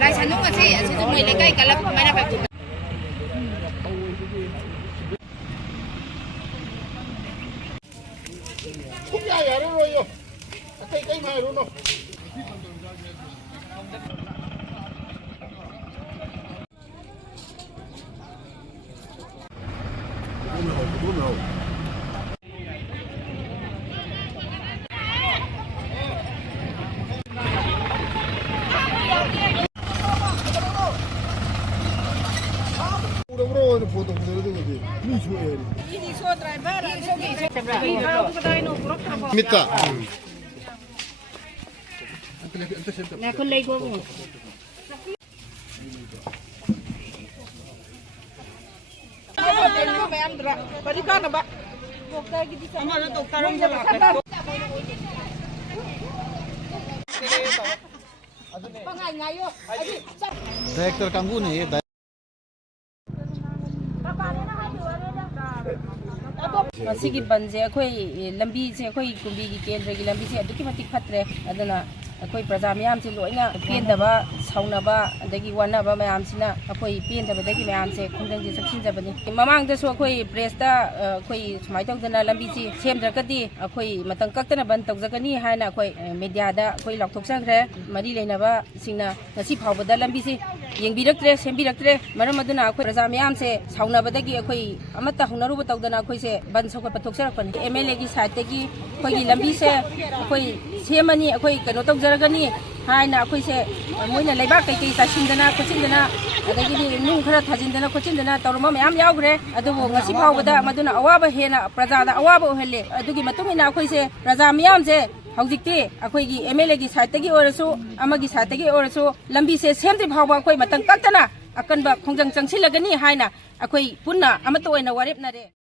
Lai sanung kasi may lekay kalap mana pa. Kumya yaro royo. Atay kay mayro no. No. Mita. Na kun lay go mo. Balikan na ba? Ama na to karong ba? Pangay ngayo. Director kanggu nih. Masigi banje akhoi lambi se akhoi kumbi gi kendra gi lambi se aduki matik phatre adana akhoi praja mayam se loina pendaba saunaba adagi wanaba mayam sina akhoi pendaba dagi mayam se khongjang ji saksin jabani mamang da so akhoi press ta akhoi sumai tawdana lambi ji semdra kadi akhoi matang kaktana ban tawjagani haina akhoi media da akhoi lakthok sangre mari leinaba singna ngasi phawbada lambi se yengbiraktre sembiraktre maram aduna akhoi praja mayam se saunabadagi akhoi amata hunaruba tawdana akhoi se ban soka patok sarakpani MLA gi side gi akhoi lambi se akhoi semani akhoi kano tawjaragani haina akhoi se moina leibak kai kai tasindana kochindana adagi nung khara thajindana kochindana tawrama mayam yaugre adubo ngasi phawbada maduna awaba hena praja da awaba ohelle adugi matungina akhoi se praja mayam se हौजिकते अखोइगी MLA की side तगी ओरसु अमगी side तगी ओरसु लंबी से सेमद्रि भावबा अखोइ मतंग कक्तना अकनबा खोंजंग चंगसिलगनी हाइना अखोइ पुन्ना अमतो ओइना वारेपनारे।